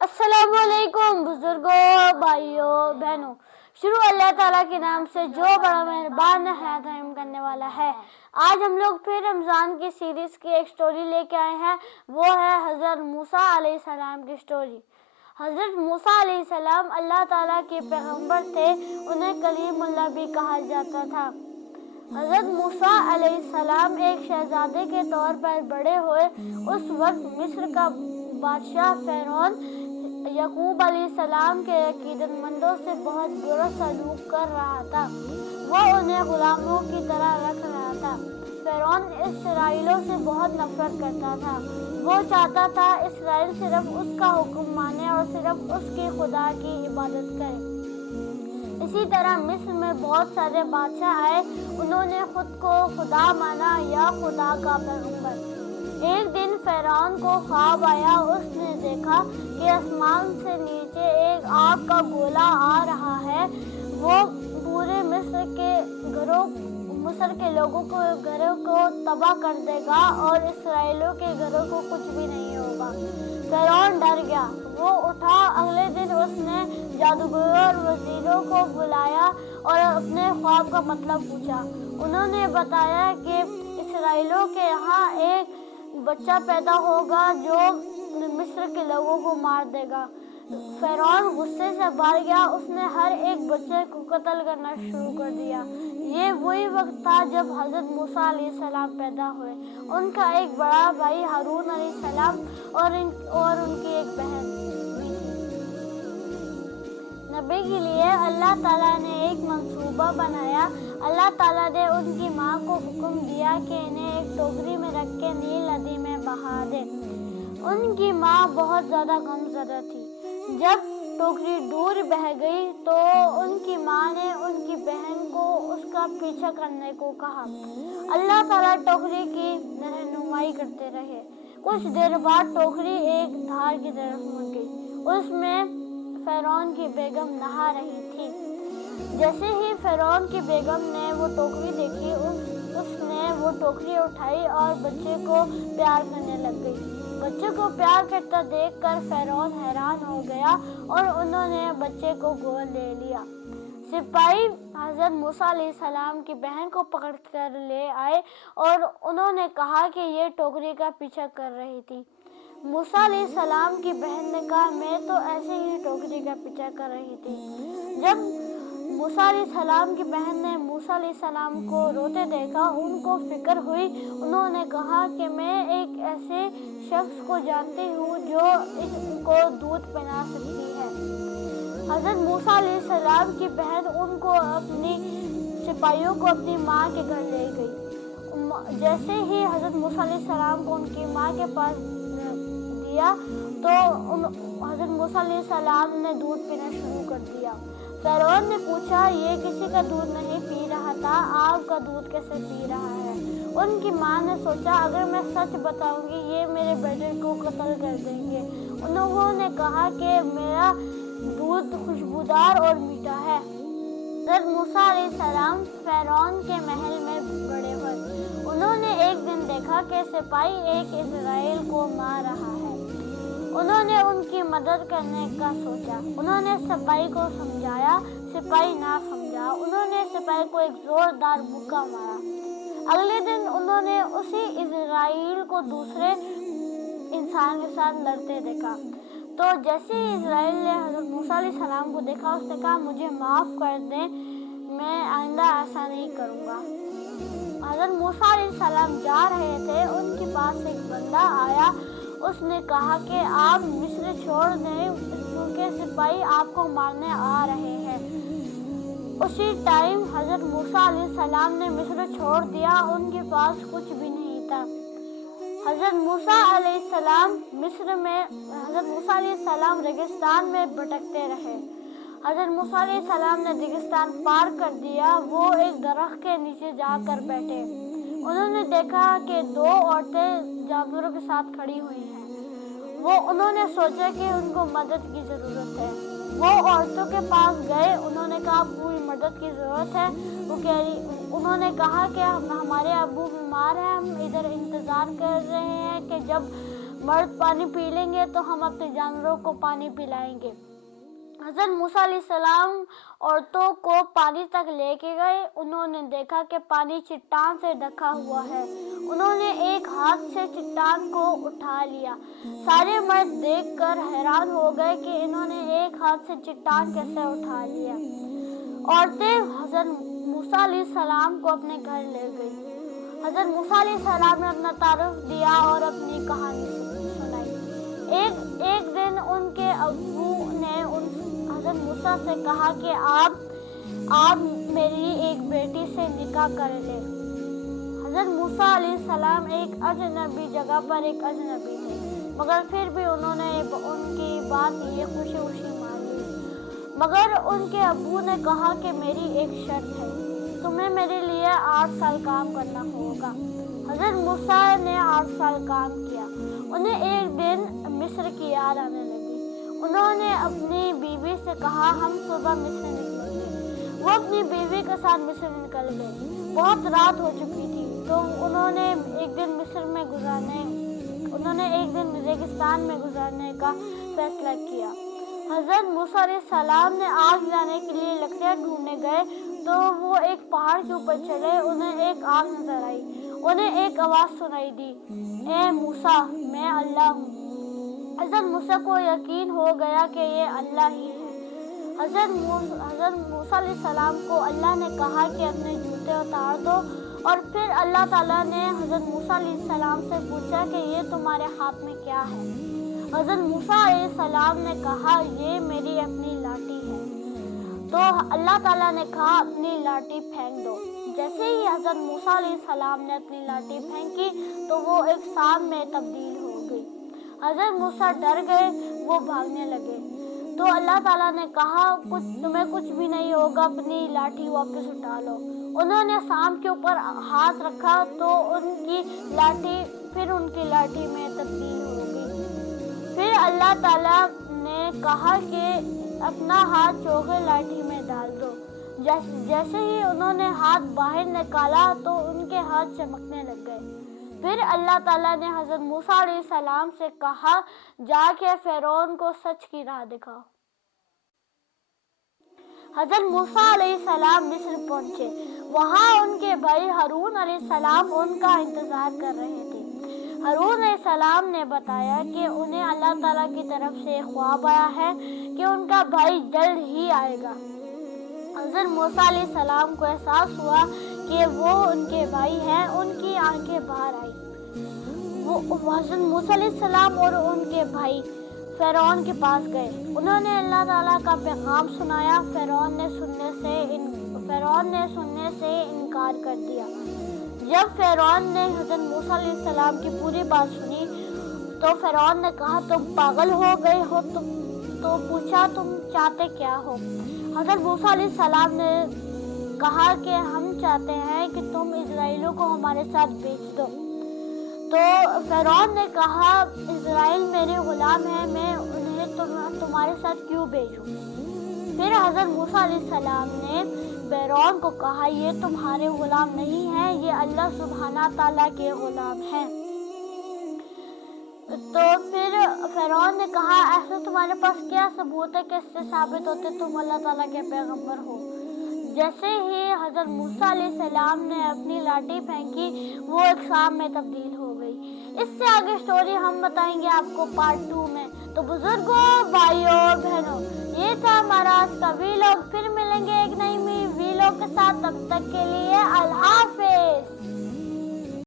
السلام علیکم بزرگوں، بھائیوں، بہنوں۔ شروع اللہ تعالیٰ کے نام سے جو بڑا مہربان حیات رحم کرنے والا ہے۔ آج ہم لوگ پھر رمضان کی سیریز کی ایک سٹوری لے کے آئے ہیں، وہ ہے حضرت موسیٰ علیہ السلام کی سٹوری۔ حضرت موسیٰ علیہ السلام اللہ تعالیٰ کے پیغمبر تھے، انہیں کلیم اللہ بھی کہا جاتا تھا۔ حضرت موسیٰ علیہ السلام ایک شہزادے کے طور پر بڑے ہوئے۔ اس وقت مصر کا بادشاہ فرعون یعقوب علیہ السلام کے عقیدت مندوں سے بہت برا سلوک کر رہا تھا، وہ انہیں غلاموں کی طرح رکھ رہا تھا۔ فرعون اسرائیلیوں سے بہت نفرت کرتا تھا، وہ چاہتا تھا اسرائیل صرف اس کا حکم مانے اور صرف اس کے خدا کی عبادت کرے۔ اسی طرح مصر میں بہت سارے بادشاہ آئے، انہوں نے خود کو خدا مانا یا خدا کا پیغمبر۔ ایک دن فرعون کو خواب آیا، اس نے دیکھا کہ آسمان سے نیچے ایک آگ کا گولا آ رہا ہے، وہ پورے مصر کے لوگوں کو گھروں کو تباہ کر دے گا اور اسرائیلیوں کے گھروں کو کچھ بھی نہیں ہوگا۔ فرعون ڈر گیا، وہ اٹھا۔ اگلے دن اس نے جادوگروں اور وزیروں کو بلایا اور اپنے خواب کا مطلب پوچھا۔ انہوں نے بتایا کہ اسرائیلیوں کے یہاں ایک بچہ پیدا ہوگا جو مصر کے لوگوں کو مار دے گا۔ فرعون غصے سے بھر گیا، اس نے ہر ایک بچے کو قتل کرنا شروع کر دیا۔ یہ وہی وقت تھا جب حضرت موسیٰ علیہ السلام پیدا ہوئے۔ ان کا ایک بڑا بھائی ہارون علیہ السلام اور ان کی ایک بہن بھی تھی۔ نبی کے لیے اللہ تعالیٰ نے ایک منصوبہ بنایا۔ اللہ تعالیٰ نے ان کی ماں کو حکم دیا کہ انہیں ایک ٹوکری میں رکھ کے نیل ندی میں بہا دے۔ ان کی ماں بہت زیادہ غمزدہ تھی۔ جب ٹوکری دور بہہ گئی تو ان کی ماں نے ان کی بہن کو اس کا پیچھا کرنے کو کہا۔ اللہ تعالیٰ ٹوکری کی رہنمائی کرتے رہے۔ کچھ دیر بعد ٹوکری ایک دھار کی طرف مڑ گئی، اس میں فرعون کی بیگم نہا رہی تھی۔ جیسے ہی فرعون کی بیگم نے وہ ٹوکری دیکھی، اس نے وہ ٹوکری اٹھائی اور بچے کو پیار کرنے لگ گئی۔ بچے کو پیار کرتا دیکھ کر فرعون حیران ہو گیا اور انہوں نے بچے کو گود لے لیا۔ سپاہی حضرت موسیٰ علیہ السلام کی بہن کو پکڑ کر لے آئے اور انہوں نے کہا کہ یہ ٹوکری کا پیچھا کر رہی تھی۔ موسیٰ علیہ السلام کی بہن نے کہا، میں تو ایسے ہی ٹوکری کا پیچھا کر رہی تھی۔ جب موسیٰ علیہ السلام کی بہن نے موسیٰ علیہ السلام کو روتے دیکھا، ان کو فکر ہوئی۔ انہوں نے کہا کہ میں ایک ایسے شخص کو جانتی ہوں جو ان کو دودھ پلا سکتی ہے۔ حضرت موسیٰ علیہ السلام کی بہن ان کو اپنی سپاہیوں کو اپنی ماں کے گھر لے گئی۔ جیسے ہی حضرت موسیٰ علیہ السلام کو ان کی ماں کے پاس دیا تو حضرت موسیٰ علیہ السلام نے دودھ پینا شروع کر دیا۔ فرعون نے پوچھا، یہ کسی کا دودھ نہیں پی رہا تھا، آپ کا دودھ کیسے پی رہا ہے؟ ان کی ماں نے سوچا، اگر میں سچ بتاؤں گی یہ میرے بیٹے کو قتل کر دیں گے۔ انہوں نے کہا کہ میرا دودھ خوشبودار اور میٹھا ہے۔ حضرت موسیٰ علیہ السلام فرعون کے محل میں بڑے ہوئے۔ انہوں نے ایک دن دیکھا کہ سپاہی ایک اسرائیل کو مار رہا ہے۔ انہوں نے ان کی مدد کرنے کا سوچا۔ انہوں نے سپاہی کو سمجھایا، سپاہی نہ سمجھا۔ انہوں نے سپاہی کو ایک زوردار مکہ مارا۔ اگلے دن انہوں نے اسی اسرائیل کو دوسرے انسان کے ساتھ لڑتے دیکھا۔ تو جیسے ہی اسرائیل نے حضرت موسیٰ علیہ السلام کو دیکھا، اس نے کہا، مجھے معاف کر دیں، میں آئندہ ایسا نہیں کروں گا۔ حضرت موسیٰ علیہ السلام جا رہے تھے، ان کے پاس ایک بندہ آیا۔ اس نے کہا کہ آپ مصر چھوڑ دیں کیونکہ سپاہی آپ کو مارنے آ رہے ہیں۔ اسی ٹائم حضرت موسیٰ علیہ السلام نے مصر چھوڑ دیا، ان کے پاس کچھ بھی نہیں تھا۔ حضرت موسیٰ علیہ السلام ریگستان میں بھٹکتے رہے۔ حضرت موسیٰ علیہ السلام نے ریگستان پار کر دیا، وہ ایک درخت کے نیچے جا کر بیٹھے۔ انہوں نے دیکھا کہ دو عورتیں جانوروں کے ساتھ کھڑی ہوئی ہیں۔ انہوں نے سوچا کہ ان کو مدد کی ضرورت ہے۔ وہ عورتوں کے پاس گئے، انہوں نے کہا، پوری مدد کی ضرورت ہے۔ انہوں نے کہا کہ ہمارے ابو بیمار ہیں، ہم ادھر انتظار کر رہے ہیں کہ جب مرد پانی پی لیں گے تو ہم اپنے جانوروں کو پانی پلائیں گے۔ حضرت موسیٰ علیہ السلام عورتوں کو پانی تک لے کے گئے۔ انہوں نے دیکھا کہ پانی چٹان سے ڈھکا ہوا ہے۔ انہوں نے ایک ہاتھ سے چٹان کو اٹھا لیا۔ سارے مرد دیکھ کر حیران ہو گئے کہ انہوں نے ایک ہاتھ سے چٹان کیسے اٹھا لیا۔ عورتیں حضرت موسیٰ علیہ السلام کو اپنے گھر لے گئی۔ حضرت موسیٰ علیہ السلام نے اپنا تعارف دیا اور اپنی کہانی سنائی۔ ایک دن ان کے ابو نے حضرت موسیٰ سے کہا کہ آپ میری ایک بیٹی سے نکاح کر لیں۔ حضرت موسیٰ علیہ السلام ایک اجنبی جگہ پر ایک اجنبی تھے، مگر پھر بھی انہوں نے ان کی بات یہ خوشی مان لی۔ مگر ان کے ابو نے کہا کہ میری ایک شرط ہے، تمہیں میرے لیے 8 سال کام کرنا ہوگا۔ حضرت موسیٰ نے 8 سال کام کیا۔ انہیں ایک دن مصر کی یاد آنے لگی۔ انہوں نے اپنی بیوی سے کہا ہم صبح مصر نکلیں گے۔ وہ اپنی بیوی کے ساتھ مصر نکل گئے۔ بہت رات ہو چکی تھی تو انہوں نے ایک دن ریگستان میں گزارنے کا فیصلہ کیا۔ حضرت موسیٰ علیہ السلام نے آگ جلانے کے لیے لکڑیاں ڈھونڈنے گئے تو وہ ایک پہاڑ کے اوپر چڑھے۔ انہیں ایک آگ نظر آئی۔ انہیں ایک آواز سنائی دی، اے موسیٰ میں اللہ ہوں۔ حضرت موسیٰ کو یقین ہو گیا کہ یہ اللہ ہی ہے۔ حضرت موسیٰ علیہ السلام کو اللہ نے کہا کہ اپنے جوتے اتار دو، اور پھر اللہ تعالیٰ نے حضرت موسیٰ علیہ السلام سے پوچھا کہ یہ تمہارے ہاتھ میں کیا ہے؟ حضرت موسیٰ علیہ السلام نے کہا یہ میری اپنی لاٹھی ہے۔ تو اللہ تعالیٰ نے کہا اپنی لاٹھی پھینک دو۔ جیسے ہی حضرت موسیٰ علیہ السلام نے اپنی لاٹھی پھینکی تو وہ ایک سانپ میں تبدیل ہو گئی۔ حضرت موسیٰ ڈر گئے، وہ بھاگنے لگے۔ تو اللہ تعالیٰ نے کہا تمہیں کچھ بھی نہیں ہوگا، اپنی لاٹھی واپس اٹھا لو۔ انہوں نے سانپ کے اوپر ہاتھ رکھا تو ان کی لاٹھی میں تبدیل ہو گئی۔ پھر اللہ تعالیٰ نے کہا کہ اپنا ہاتھ چوغے لاٹھی میں ڈال دو۔ جیسے ہی انہوں نے ہاتھ باہر نکالا تو ان کے ہاتھ چمکنے لگ گئے۔ پھر اللہ تعالیٰ نے حضرت موسیٰ علیہ السلام سے کہا جا کے فرعون کو سچ کی راہ دکھاؤ۔ حضرت موسیٰ علیہ السلام مصر پہنچے۔ وہاں ان کے بھائی ہارون علیہ السلام ان کا انتظار کر رہے تھے۔ ہارون علیہ السلام نے بتایا کہ انہیں اللہ تعالیٰ کی طرف سے خواب آیا ہے کہ ان کا بھائی جلد ہی آئے گا۔ حضرت موسیٰ علیہ السلام کو احساس ہوا کہ وہ ان کے بھائی ہیں۔ ان کی آنکھیں باہر آئیں۔ حضرت موسیٰ علیہ السلام اور ان کے بھائی فرعون کے پاس گئے۔ انہوں نے اللہ تعالیٰ کا پیغام سنایا۔ فرعون نے سننے سے انکار کر دیا۔ جب فرعون نے حضرت موسیٰ علیہ السلام کی پوری بات سنی تو فرعون نے کہا تم پاگل ہو گئے ہو؟ تو پوچھا تم چاہتے کیا ہو؟ حضرت موسیٰ علیہ السلام نے کہا کہ ہم چاہتے ہیں کہ تم اسرائیلیوں کو ہمارے ساتھ بیچ دو۔ تو فرعون نے کہا اسرائیل میرے غلام ہیں، میں انہیں تمہارے ساتھ کیوں بھیجوں؟ پھر حضرت موسیٰ علیہ السلام نے فرعون کو کہا یہ تمہارے غلام نہیں ہیں، یہ اللہ سبحانہ تعالیٰ کے غلام ہیں۔ تو پھر فرعون نے کہا ایسا تمہارے پاس کیا ثبوت ہے کہ اس سے ثابت ہوتے تم اللہ تعالیٰ کے پیغمبر ہو؟ جیسے ہی حضرت موسیٰ علیہ السلام نے اپنی لاٹھی پھینکی وہ ایک سانپ میں تبدیل ہو گئی۔ اس سے آگے سٹوری ہم بتائیں گے آپ کو پارٹ 2 میں۔ تو بزرگوں، بھائیوں اور بہنوں، یہ تھا ہمارا آج کا ویلاگ۔ پھر ملیں گے ایک نئی ویلاگ کے ساتھ، تب تک کے لیے